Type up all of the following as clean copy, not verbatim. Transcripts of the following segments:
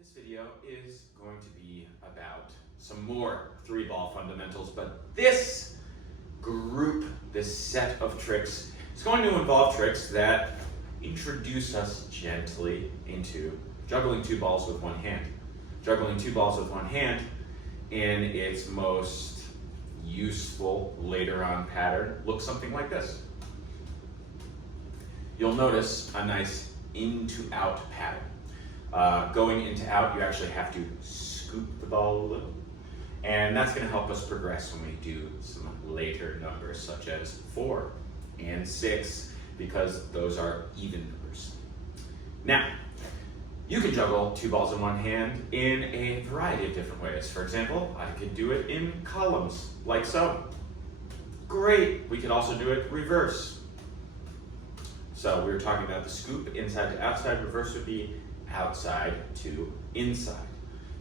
This video is going to be about some more three ball fundamentals, but this group, this set of tricks, is going to involve tricks that introduce us gently into juggling two balls with one hand. Juggling two balls with one hand in its most useful later on pattern looks something like this. You'll notice a nice in-to-out pattern. Going into out, you actually have to scoop the ball a little, and that's going to help us progress when we do some later numbers such as 4 and 6, because those are even numbers. Now, you can juggle two balls in one hand in a variety of different ways. For example, I could do it in columns, like so. Great! We could also do it reverse. So we were talking about the scoop, inside to outside. Reverse would be outside to inside.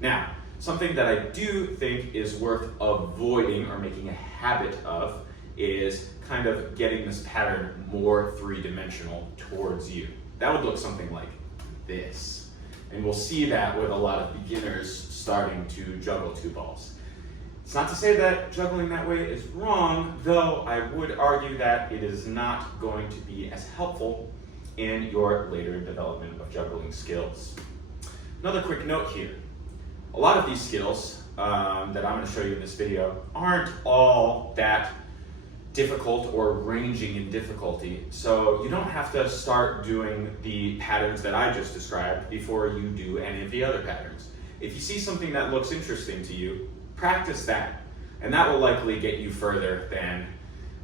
Now, something that I do think is worth avoiding or making a habit of is kind of getting this pattern more three-dimensional towards you. That would look something like this. And we'll see that with a lot of beginners starting to juggle two balls. It's not to say that juggling that way is wrong, though I would argue that it is not going to be as helpful in your later development of juggling skills. Another quick note here. A lot of these skills that I'm going to show you in this video aren't all that difficult or ranging in difficulty, so you don't have to start doing the patterns that I just described before you do any of the other patterns. If you see something that looks interesting to you, practice that, and that will likely get you further than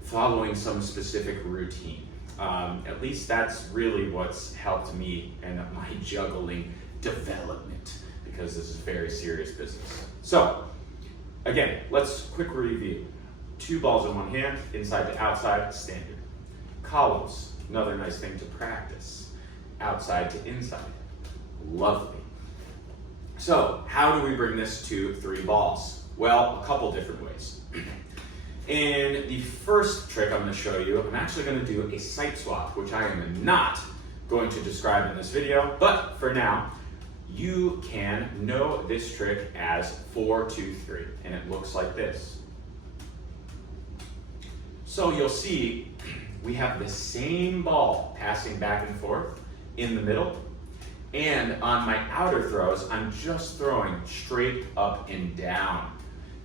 following some specific routine. At least that's really what's helped me in my juggling development, because this is very serious business. So, again, let's quick review. Two balls in one hand, inside to outside, standard. Columns, another nice thing to practice. Outside to inside, lovely. So, how do we bring this to three balls? Well, a couple different ways. In the first trick I'm going to show you, I'm actually going to do a sight swap, which I am not going to describe in this video, but for now, you can know this trick as 4, 2, 3, and it looks like this. So you'll see we have the same ball passing back and forth in the middle, and on my outer throws, I'm just throwing straight up and down.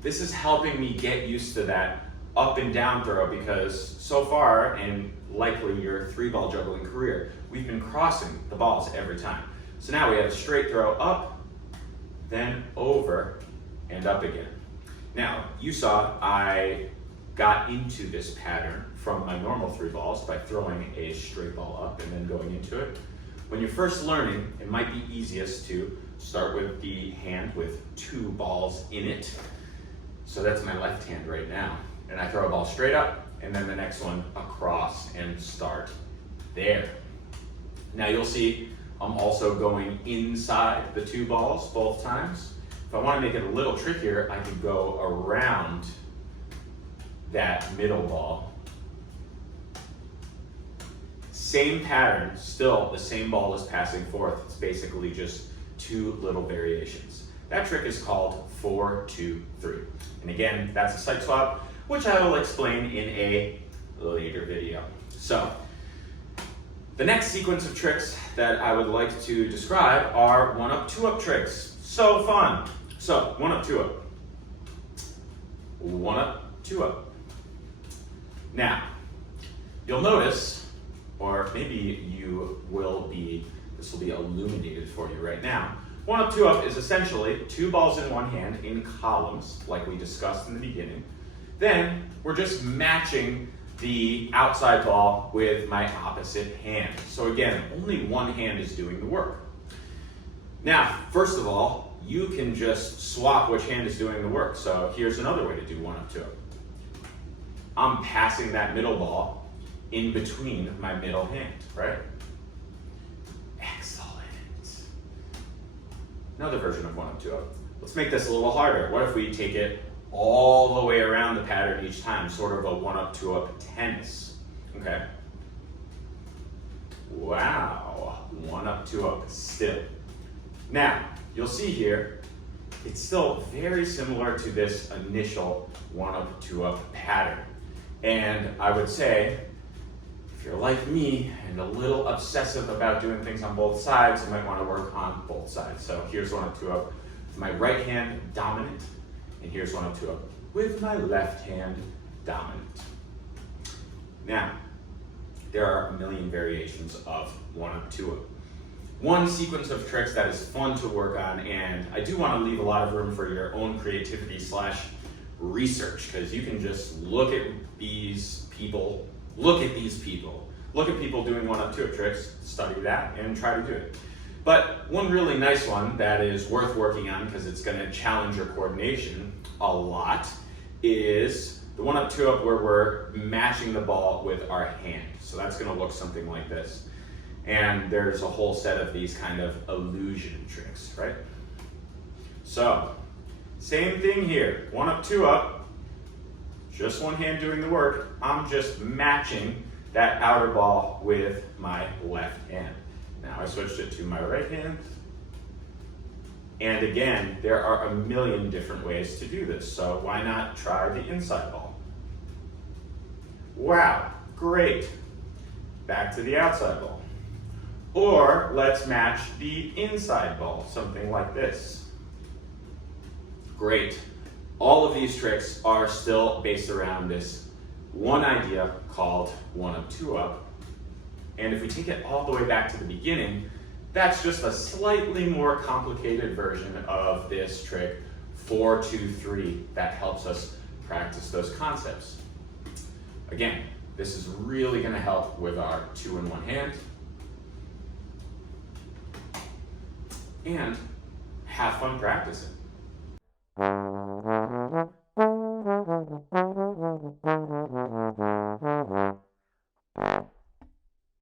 This is helping me get used to that up and down throw, because so far, and likely your three ball juggling career, we've been crossing the balls every time. So now we have a straight throw up, then over, and up again. Now, you saw I got into this pattern from my normal three balls by throwing a straight ball up and then going into it. When you're first learning, it might be easiest to start with the hand with two balls in it. So that's my left hand right now. And I throw a ball straight up, and then the next one across and start there. Now you'll see I'm also going inside the two balls both times. If I want to make it a little trickier, I could go around that middle ball. Same pattern, still the same ball is passing forth. It's basically just two little variations. That trick is called 4, 2, 3. And again, that's a sight swap, which I will explain in a later video. So, the next sequence of tricks that I would like to describe are 1-up, 2-up tricks. So fun. So, 1-up, 2-up. 1-up, 2-up. Now, you'll notice, or maybe you will be, this will be illuminated for you right now. 1-up, 2-up is essentially two balls in one hand in columns, like we discussed in the beginning. Then we're just matching the outside ball with my opposite hand. So again, only one hand is doing the work. Now, first of all, you can just swap which hand is doing the work. So here's another way to do 1-up, 2-up. I'm passing that middle ball in between my middle hand, right? Excellent. Another version of 1-up, 2-up. Let's make this a little harder. What if we take it all the way around the pattern each time, sort of a 1-up, 2-up tennis, okay? Wow, 1-up, 2-up still. Now, you'll see here, it's still very similar to this initial 1-up, 2-up pattern. And I would say, if you're like me and a little obsessive about doing things on both sides, you might want to work on both sides. So here's 1-up, 2-up with my right hand dominant, and here's 1-up, 2-up with my left hand dominant. Now, there are a million variations of 1-up, 2-up. One sequence of tricks that is fun to work on, and I do want to leave a lot of room for your own creativity / research, because you can just look at these people, look at people doing 1-up, 2-up tricks, study that, and try to do it. But one really nice one that is worth working on, because it's going to challenge your coordination a lot, is the 1-up, 2-up where we're matching the ball with our hand. So that's going to look something like this. And there's a whole set of these kind of illusion tricks, right? So, same thing here. 1-up, 2-up, just one hand doing the work. I'm just matching that outer ball with my left hand. Now I switched it to my right hand. And again, there are a million different ways to do this, so why not try the inside ball? Wow, great. Back to the outside ball. Or let's match the inside ball, something like this. Great. All of these tricks are still based around this one idea called 1-up, 2-up. And if we take it all the way back to the beginning, that's just a slightly more complicated version of this trick 4-2-3 that helps us practice those concepts. Again, this is really going to help with our 2-in-1 hand. And have fun practicing.